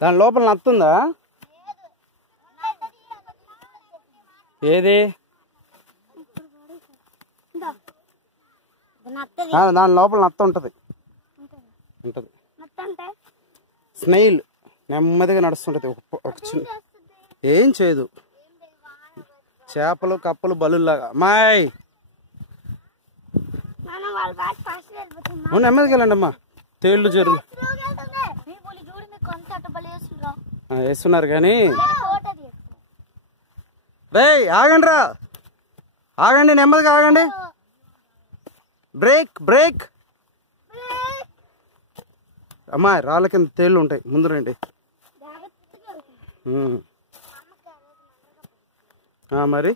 దాని లోపల నత్తుందా? ఏది? దాని లోపల నత్త ఉంటది. స్నెయిల్ నెమ్మదిగా నడుస్తుంటది. ఒక చిన్న ఏం చేయదు. చేపలు కప్పలు బలులాగా. అమ్మాయి నెమ్మదికి వెళ్ళండి అమ్మా. తేళ్లు చెరువులు వేస్తున్నారు కానీ రే ఆగండి రా, ఆగండి, నెమ్మదిగా ఆగండి. Break break. అమ్మా రాళ్ళ కింద తేళ్లు ఉంటాయి, ముందు రండి. మరి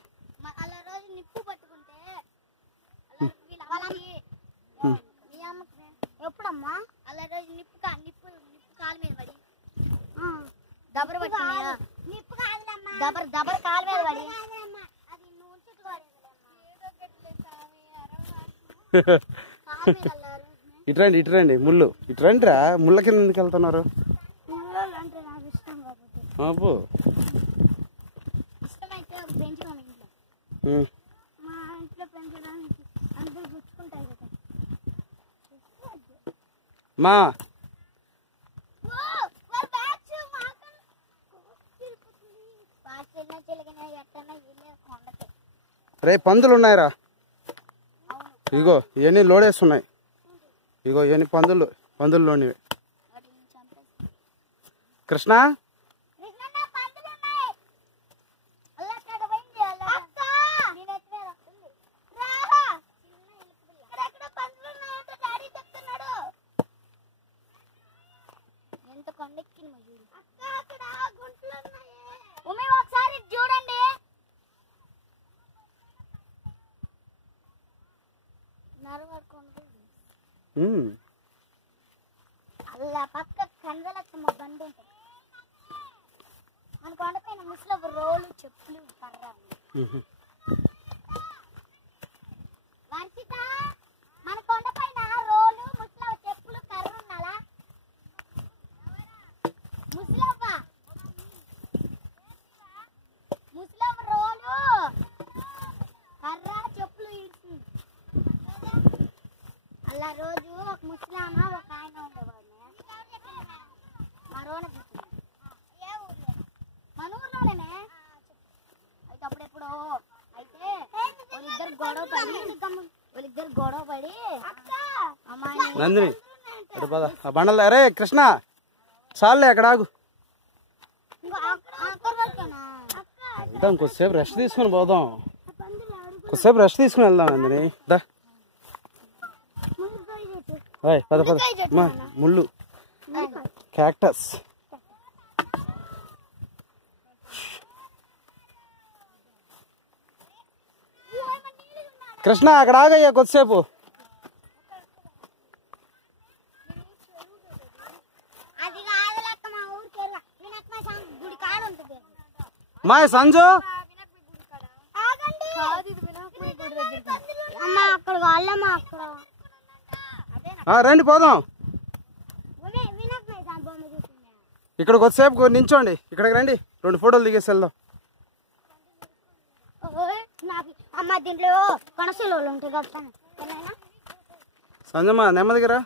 ఇట్రండి ఇట్రండి, ముళ్ళు ఇట్రండి రా. ముళ్ళ కింద ఎందుకు వెళ్తున్నారు? మా రే పందులు ఉన్నాయిరా. ఇగో ఇవన్నీ లోడేస్తున్నాయి. ఇగో ఇవన్నీ పందుల్లోనివి. కృష్ణ ఒకసారి చూడండి. అలా పక్క కందలచ్చమ్మ బండి ఉంటుంది. మన కొండపైన ముసలి రోలు చెప్పులు కర్ర. వర్షిత మన కొండపైన రోలు ముసలి చెప్పులు కర్ర ఉన్నాలా? ముసలవ్వ రోలు కర్ర చెప్పులు ఇస్తుంది. అలా రోజు ఒక ముసలామ ఒక ఆయన ఉండేవాడు. మన ఊర్లోనే అయితే అప్పుడెప్పుడు అయితే వాళ్ళిద్దరు గొడవ పడి నందిని బండలు. అరే కృష్ణ చాలే అక్కడ ఆగు. వెళ్దాం, కొద్దిసేపు రెస్ట్ తీసుకుని పోదాం. కొద్దిసేపు రెస్ట్ తీసుకుని వెళ్దాం నందిని. పద పద. ముళ్ళు క్యాక్టస్. కృష్ణ అక్కడ ఆగయ్యా కొద్దిసేపు. మా సంజు రండి పోదాం. ఇక్కడ కొద్దిసేపు నించోండి. ఇక్కడికి రండి, 2 ఫోటోలు దిగేసి వెళ్దాం. సంజమ్మ నెమ్మదిగా.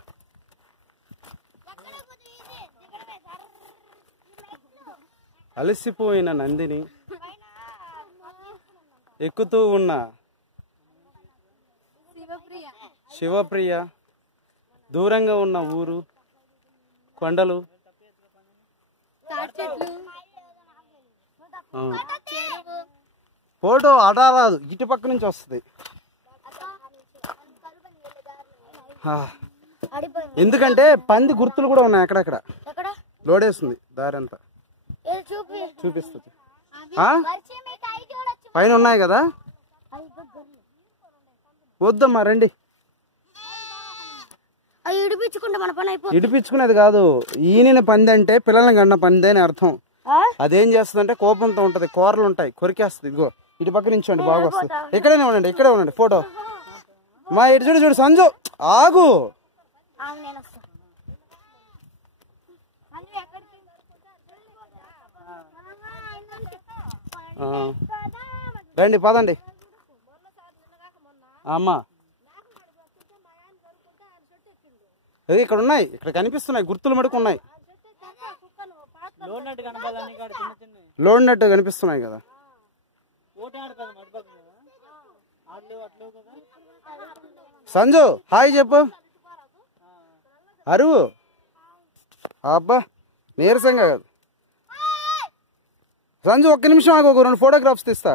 అలసిపోయిన నందిని ఎక్కుతూ ఉన్న శివప్రియ, దూరంగా ఉన్న ఊరు, కొండలు, ఫోటో అడా రాదు, ఇటు పక్క నుంచి వస్తుంది. ఎందుకంటే పంది గుర్తులు కూడా ఉన్నాయి అక్కడక్కడ. లోడేస్తుంది దారంతా. చూపిస్తుంది. పైన ఉన్నాయి కదా. వద్దమ్మా రండి. ఇడిపించుకునేది కాదు, ఈయన పంది అంటే పిల్లల్ని కన్న పంది అని అర్థం. అదేం చేస్తుందంటే కోపంతో ఉంటది, కూరలు ఉంటాయి, కొరికేస్తుంది. ఇదిగో ఇటు పక్క నుంచోండి, బాగా వస్తుంది. ఇక్కడే ఉండండి ఫోటో. మా ఇటు చూడు సంజు ఆగు. రండి పదండి అమ్మా. అది ఇక్కడ ఉన్నాయి, ఇక్కడ కనిపిస్తున్నాయి గుర్తులు మటుకు ఉన్నాయి. లోడ్ నెట్ కనిపిస్తున్నాయి కదా. సంజు హాయ్ చెప్పు. అరువు అబ్బా నీరసంగా కాదు. సంజు ఒక్క నిమిషం ఆగు, ఒక 2 ఫోటోగ్రాఫ్స్ తీస్తా.